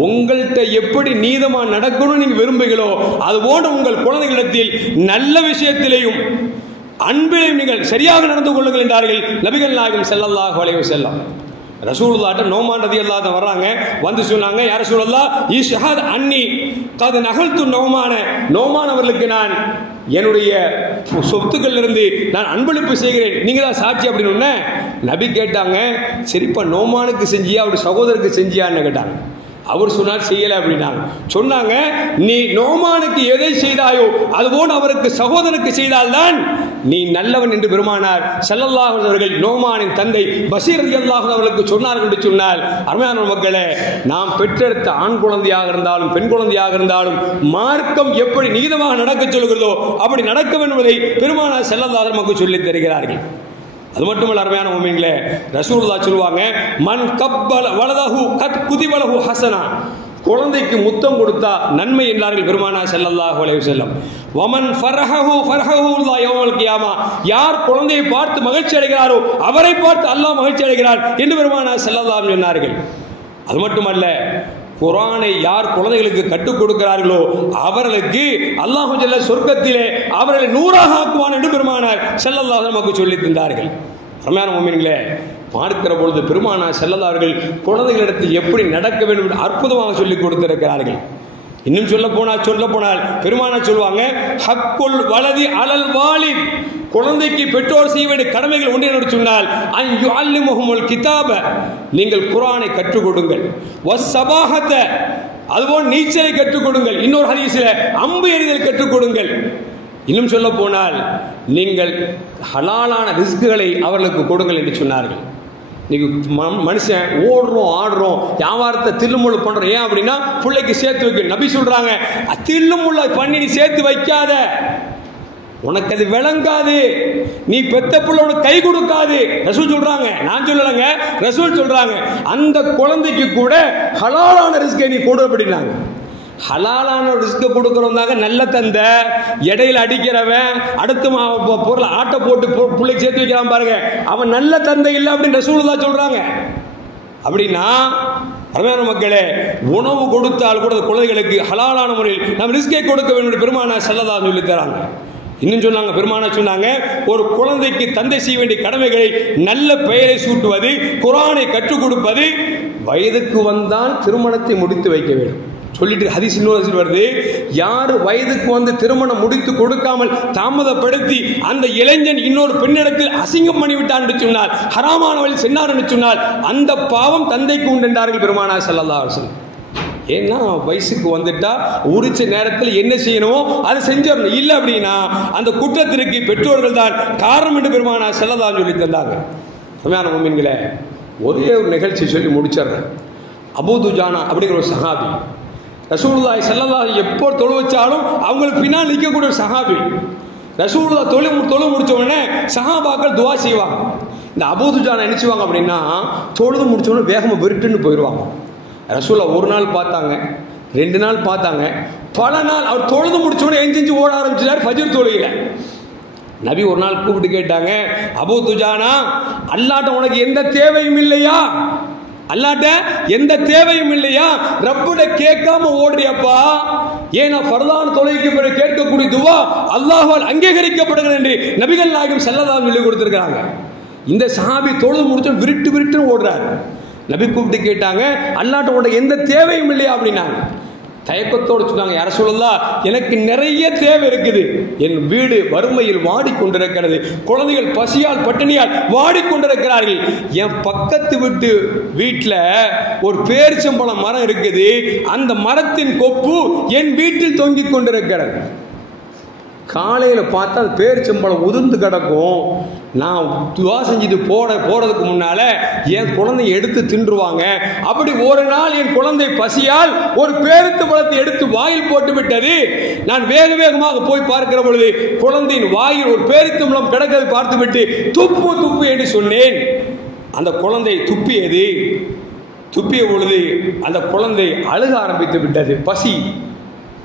உங்கள்கிட்ட எப்படி நீதமா நடக்கணும் நீங்க விரும்புகிறோ அதுபோன்று உங்கள் குழந்தைகளிடத்தில் நல்ல விஷயத்திலேயும் அன்பிலையும் நீங்கள் சரியாக நடந்து கொள்ளுங்கள் என்றார்கள் நபிகள் நாயகம் ஸல்லல்லாஹு அலைஹி வஸல்லம். ரசூலுல்லாஹ்ட்ட நோமான் ரலியல்லாஹு அன்ஹு வர்றாங்க, வந்து சொன்னாங்க, யா ரசூலல்லாஹ் இஷ்ஹத் அன்னி கத் நஹல்து நோமான் அவர்களுக்கு நான் என்னுடைய சொத்துக்களிலிருந்து நான் அன்பளிப்பு செய்கிறேன், நீங்க தான் சாட்சி அப்படின்னு நபி கேட்டாங்க, சரிப்பா நோமானுக்கு செஞ்சியா அவருடைய சகோதரருக்கு செஞ்சியான்னு கேட்டாங்க. அவர் சொன்னார் செய்யல அப்படின்னாங்க. சொன்னாங்க, நீ நோமானுக்கு எதை செய்தாயோ அதுபோன்று அவருக்கு சகோதரனுக்கு செய்தால்தான் நீ நல்லவன் என்று பெருமானார் ஸல்லல்லாஹு அலைஹி அவர்கள் நோமானின் தந்தை பஷீர் ரலியல்லாஹு அவர்களுக்கு சொன்னார்கள் என்று சொன்னால் அருமையான மக்களே, நாம் பெற்றெடுத்த ஆண் குழந்தையாக இருந்தாலும் பெண் குழந்தையாக இருந்தாலும் மார்க்கம் எப்படி நீதமாக நடக்க சொல்கிறதோ அப்படி நடக்க வேண்டும் என்பதை பெருமானார் ஸல்லல்லாஹு அலைஹி நமக்கு சொல்லித் தருகிறார்கள். அது மட்டுமல்ல அருமையான முஃமின்களே, ரசூலுல்லாஹ் சொல்வாங்க, மன் கப்பல வலதஹு கத் குதிபலஹு ஹஸனா. குழந்தைக்கு முத்தம் கொடுத்தா நன்மை என்றார்கள் பெருமானார் ஸல்லல்லாஹு அலைஹி வஸல்லம். வமன் ஃபரஹஹு ஃபரஹஹுல்லாஹ் யௌமல் கியாமா. யார் குழந்தையை பார்த்து மகிழ்ச்சி அடைகிறாரோ அவரை பார்த்து அல்லாஹ் மகிழ்ச்சி அடைகிறார் என்று பெருமானார் ஸல்லல்லாஹு அலைஹி சொன்னார்கள். அது மட்டுமல்ல, குர்ஆனை யார் குழந்தைகளுக்கு கற்றுக் கொடுக்கிறார்களோ அவர்களுக்கு அல்லாஹ் ஜல்ல சொர்க்கத்திலே அவர்களை 100ஆக ஆக்குவான் என்று பெருமானார் ஸல்லல்லாஹு அலைஹி நமக்கு சொல்லித் தந்தார்கள். அருமையான முஃமின்களே, பார்க்கிற பொழுது பெருமானார் ஸல்லல்லாஹு அலைஹி குழந்தைகளிடத்தில் எப்படி நடக்க வேண்டும் என்று அற்புதமாக சொல்லிக் கொடுத்திருக்கிறார்கள். இன்னும் சொல்ல போனால் பெருமானார் சொல்வாங்க, ஹக்குல் வலதி அலல் வாலித். குழந்தைக்கு பெற்றோர் செய்ய வேண்டிய கடமைகள் ஒன்று என்று சொன்னால் அன் யுஅல்லிமுஹுல் கிதாப, நீங்கள் குர்ஆனை கற்றுக் கொடுங்கள். வஸ்ஸபாஹத, அதுபோல் நீச்சலை கற்றுக் கொடுங்கள். இன்னொரு ஹதீஸில் அம்பு எறிதல் கற்றுக் கொடுங்கள். இன்னும் சொல்ல போனால் நீங்கள் ஹலாலான ரிஸ்குகளை அவர்களுக்கு கொடுங்கள் என்று சொன்னார்கள். இன்னைக்கு மனுஷன் ஓடுறோம் ஆடுறோம், வியாபாரத்தை தில்லுமுள்ளு பண்றோம். ஏன் அப்படின்னா பிள்ளைக்கு சேர்த்து வைக்க. நபி சொல்றாங்க, தில்லுமுள்ள பண்ணி நீ சேர்த்து வைக்காத, உனக்கு அது விளங்காது, நீ பெத்த பிள்ளை கை கொடுக்காது. ரசூல் சொல்றாங்க, நான் சொல்லலைங்க, ரசூல் சொல்றாங்க. அந்த குழந்தைக்கு கூட ஹலாலான ரிஸ்கை நீ கொடு அப்படின்னாங்க. ஹலாலான ரிஸ்க் கொடுக்கறவங்க நல்ல தந்தை, இடையில அடிக்கிறவன், அடுத்து பொருளை ஆட்டை போட்டு பிள்ளைக்கு சேர்த்து வைக்கிறான் பாருங்க, அவன் நல்ல தந்தை இல்லை அப்படின்னு ரசூலுல்லாஹ் சொல்றாங்க. அப்படின்னா அருமையான மக்களே, உணவு கொடுத்தால் கூட குழந்தைகளுக்கு ஹலாலான முறையில் நாம் ரிஸ்கை கொடுக்க வேண்டும் பெருமானார் ஸல்லல்லாஹு அலைஹி சொல்லி தராங்க. இன்னும் சொன்னாங்க, பெருமானார் சொன்னாங்க, ஒரு குழந்தைக்கு தந்தை செய்ய வேண்டிய கடமைகளை நல்ல பெயரை சூட்டுவது, குர்ஆனை கற்றுக் கொடுப்பது, வயதுக்கு வந்தால் திருமணத்தை முடித்து வைக்க வேண்டும் சொல்லிட்டு ஹதீஸ் இன்னொரு வருது. யார் வயதுக்கு வந்து திருமணம் முடித்து கொடுக்காமல் தாமதப்படுத்தி அந்த இளைஞன் இன்னொரு பெண்ணிடத்தில் அசிங்கம் பண்ணிவிட்டான் என்று சொன்னால், ஹராமான வழியில் சென்றார் என்று சொன்னால், அந்த பாவம் தந்தைக்கு உண்டு என்றார்கள் பெருமானார் ஸல்லல்லாஹு அலைஹி வஸல்லம். ஏன்னா வயசுக்கு வந்துட்டா உரிச்ச நேரத்தில் என்ன செய்யணுமோ அதை செஞ்சிடணும். இல்லை அப்படின்னா அந்த குற்றத்திற்கு பெற்றோர்கள் தான் காரணம் என்று பெருமானார் ஸல்லல்லாஹு அலைஹி சொல்லி தந்தாங்க. உண்மையான முஃமின்களே, ஒரே ஒரு நிகழ்ச்சி சொல்லி முடிச்சிடுறேன். அபூ துஜானா அப்படிங்கிற ஒரு சஹாபி, ரசூலுல்லாஹி ஸல்லல்லாஹு அலைஹி எப்போ தொழு வச்சாலும் அவங்களுக்கு பின்னால் நிற்கக்கூடிய ஒரு சஹாபி. ரசூலுல்லாஹ் தொழு முடிச்ச உடனே சஹாபாக்கள் துவா செய்வாங்க. இந்த அபூ துஜானா என்ன செய்வாங்க அப்படின்னா, தொழுது முடிச்ச உடனே வேகமாக விருட்டுன்னு போயிடுவாங்க. ரசூலுல்லாஹ் ஒரு நாள் பார்த்தாங்க, 2 நாள் பார்த்தாங்க, பல நாள் அவர் தொழுது முடிச்ச உடனே எஞ்சிஞ்சு ஓட ஆரம்பிச்சிட்டார் ஃபஜ்ர் தொழுகையில. நபி ஒரு நாள் கூப்பிட்டு கேட்டாங்க, அபூ துஜானா, அல்லாஹ்ட்ட உனக்கு எந்த தேவையும் இல்லையா? அல்லாஹ்ட்ட எந்த தேவையும் இல்லையா? ரப்புட கேட்காம ஓடுறியப்பா? ஏன்னா ஃபர்லான தொழுகைக்கு பிறகு கேட்கக்கூடிய துவா அல்லாஹ்வால் அங்கீகரிக்கப்படுகிறது என்று நபிகள் நாயகம் ஸல்லல்லாஹு அலைஹி சொல்லி கொடுத்திருக்காங்க. இந்த சஹாபி தொழுது முடிச்சு விருட்டு ஓடுறாரு. நபி கூப்பிட்டு கேட்டாங்க, அல்லாஹ்ட்ட உனக்கு எந்த தேவையும் இல்லையா அப்படின்னாங்க. தயக்கத்தோடு சொன்னாங்க, யா ரசூலல்லாஹ், எனக்கு நிறைய தேவை இருக்குது. என் வீடு வறுமையில் வாடிக்கொண்டிருக்கிறது, குழந்தைகள் பசியால் பட்டினியால் வாடிக்கொண்டிருக்கிறார்கள். என் பக்கத்து வீட்டில் ஒரு பேரிச்சம்பழம் மரம் இருக்குது, அந்த மரத்தின் கொப்பு என் வீட்டில் தொங்கிக் கொண்டிருக்கிறது. காலையில் பார்த்தா அது பேரிச்சம்பழம் உதிர்ந்து கிடக்கும். நான் துவா செஞ்சுட்டு போறதுக்கு முன்னால என் குழந்தைய எடுத்து தின்றுவாங்க. அப்படி ஒரு நாள் என் குழந்தை பசியால் ஒரு பேரித்த பழத்தை எடுத்து வாயில் போட்டு விட்டது. நான் வேகமாக போய் பார்க்கிற பொழுது குழந்தையின் வாயில் ஒரு பேரித்தம்பழம் கிடக்கிறது பார்த்து விட்டு துப்பு என்று சொன்னேன். அந்த குழந்தை துப்பிய பொழுது அந்த குழந்தை அழுக ஆரம்பித்து விட்டது. பசி,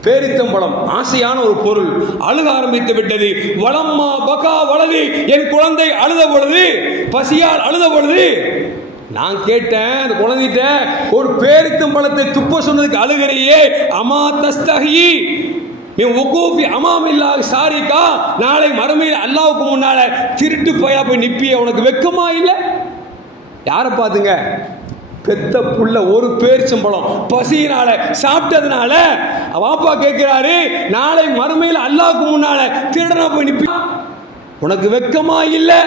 பேரித்தம்பழம் ஆசையான ஒரு பொருள், அழுக ஆரம்பித்து விட்டது. வளம்மா பகா வலது, என் குழந்தை அழுத பொழுது, பசியால் அழுத பொழுது நான் கேட்டேன், அந்த குழந்தைகிட்ட, ஒரு பேரித்தம்பழத்தை துப்ப சொன்னதுக்கு அழுகிறையே, அமா தஸ்தஹி சாரிக்கா, நாளை மறுமையில் அல்லாஹ்வுக்கு முன்னால திருட்டு போயா போய் நிப்பிய, உனக்கு வெக்கமா இல்லை? யாரை பார்த்துங்க? பெத்த புள்ள ஒரு பேரிச்சம்பழம் பசியினால சாப்பிட்டதுனால வாப்பா கேட்கிறாரு, நாளை மறுமையில் அல்லாஹ்வுக்கு முன்னால திருடனா போய் நிப்பி, உனக்கு வெக்கமா இல்லை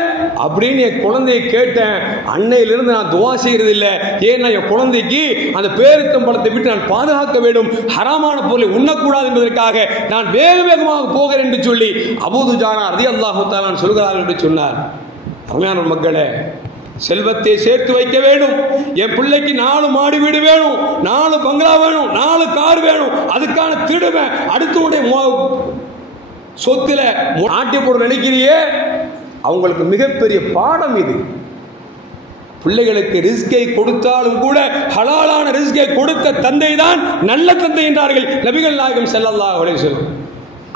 அப்படின்னு என் குழந்தையை கேட்டேன். அன்னையிலிருந்து நான் துவா செய்யறது இல்லை. ஏன்னா என் குழந்தைக்கு அந்த பேரித்தம்பழத்தை விட்டு நான் பாதுகாக்க வேண்டும், ஹராமான பொருளை உண்ணக்கூடாது என்பதற்காக நான் வேகமாக போகிறேன் என்று சொல்லி அபூ துஜானா ரலியல்லாஹு தஆலா சொல்கிறார்கள் என்று சொன்னார். அருமையான மக்களே, செல்வத்தை சேர்த்து வைக்க வேண்டும். என் பிள்ளைக்கு 4 மாடி வீடு வேணும், 4 பங்களா வேணும், 4 கார் வேணும், அதுக்கான திருடுவேன், அடுத்தவனுடைய சொத்துல ஆட்டி போட நினைக்கிறியே, அவங்களுக்கு மிகப்பெரிய பாடம் இது. பிள்ளைகளுக்கு ரிஸ்கை கொடுத்தாலும் கூட ஹலாலான ரிஸ்கை கொடுத்த தந்தை தான் நல்ல தந்தை என்றார்கள் நபிகள் நாயகம் ஸல்லல்லாஹு அலைஹி வஸல்லம்.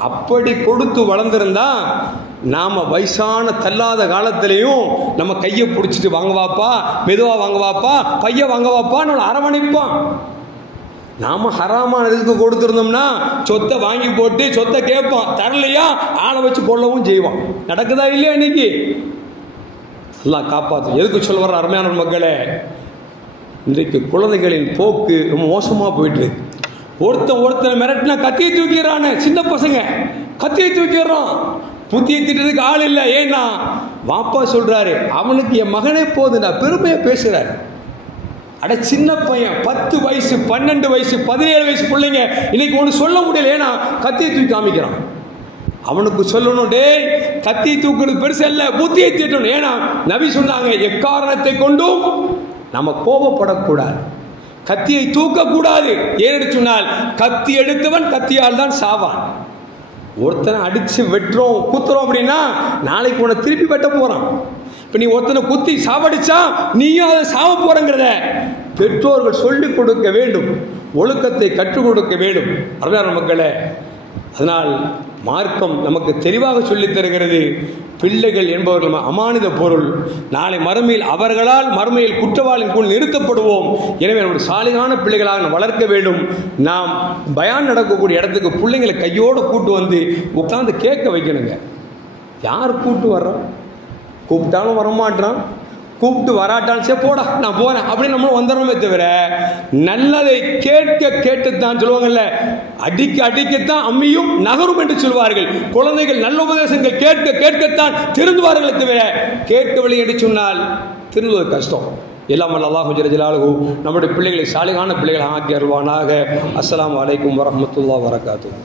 அப்படி கொடுத்து வளர்ந்திருந்தா நாம வயசான தள்ளாத காலத்திலையும் நம்ம கையை பிடிச்சிட்டு வாங்குவாப்பா, மெதுவா வாங்குவாப்பா, பைய வாங்குவாப்பா நம்மளை அரவணைப்பான். நாம ஹராமான ரிஸ்க் கொடுத்துருந்தோம்னா சொத்தை வாங்கி போட்டு சொத்தை கேட்பான், தரலையா ஆளை வச்சு கொள்ளவும் செய்வான். நடக்குதா இல்லையா? இன்னைக்கு எல்லாம் காப்பாற்று. எதுக்கு சொல்ல வர்ற அருமையான மக்களே, இன்றைக்கு குழந்தைகளின் போக்கு ரொம்ப மோசமா போயிட்டு இருக்கு. ஒருத்தனை மிரட்டினா கத்தியை தூக்கிறானே, சின்ன பசங்க கத்தியை தூக்கிறான், புத்தியை திட்டதுக்கு ஆள் இல்லை. ஏன்னா வாப்பா சொல்றாரு, அவனுக்கு என் மகனே போதுண்டா, பெருமையா பேசுறாரு. அட சின்ன பையன், 10 வயசு 12 வயசு 17 வயசு பிள்ளைங்க இன்னைக்கு ஒன்று சொல்ல முடியல. ஏன்னா கத்தியை தூக்கி காமிக்கிறான். அவனுக்கு சொல்லணும், டேய் கத்தி தூக்குறது பெருசு அல்ல, புத்தியை தீட்டணும். ஏன்னா நபி சொன்னாங்க, எக்காரணத்தை கொண்டும் நம்ம கோபப்படக்கூடாது, கத்தியை தூக்கக்கூடாது. ஏன்னு சொன்னால் கத்தி எடுத்தவன் கத்தியால் தான் சாவான். ஒருத்தனை அடிச்சு வெட்டுறோம் குத்துறோம் அப்படின்னா நாளைக்கு உன்னை திருப்பி வெட்ட போறான். இப்ப நீ ஒருத்தனை குத்தி சாவடிச்சா நீயும் அதை சாவ போறங்கிறத பெற்றோர்கள் சொல்லிக் கொடுக்க வேண்டும், ஒழுக்கத்தை கற்றுக் கொடுக்க வேண்டும். அருமையான மக்களே, அதனால் மார்க்கம் நமக்கு தெளிவாக சொல்லித் தருகிறது, பிள்ளைகள் என்பவர்கள் அமானித பொருள். நாளை மறுமையில் அவர்களால் மறுமையில் குற்றவாளியின் குள் நிறுத்தப்படுவோம். எனவே நம்முடைய சாலிகான பிள்ளைகளாக நாம் வளர்க்க வேண்டும். நாம் பயான் நடக்கக்கூடிய இடத்துக்கு பிள்ளைங்களை கையோடு கூட்டு வந்து உட்கார்ந்து கேட்க வைக்கணுங்க. யார் கூட்டு வர்றோம்? கூப்பிட்டாலும் வரமாட்டான், கூப்பிட்டு வராட்டாலும் சரி போடா நான் போறேன் அப்படின்னு நம்ம வந்துடுறோமே தவிர, நல்லதை கேட்க கேட்டுத்தான் சொல்லுவாங்கல்ல, அடிக்க அடிக்கத்தான் அம்மியும் நகரும் என்று சொல்வார்கள். குழந்தைகள் நல்ல உபதேசங்கள் கேட்க கேட்கத்தான் திருந்துவார்களே தவிர, கேட்கவில்லை என்று சொன்னால் திருந்துவது கஷ்டம். எல்லாம் அல்லாஹ் ஜல்ல ஜலாலுஹு நம்முடைய பிள்ளைகளை சாலிகான பிள்ளைகளை ஆக்கி அருள்வானாக. அஸ்ஸலாமு அலைக்கும் வரஹ்மத்துல்லாஹி வபரகாத்துஹு.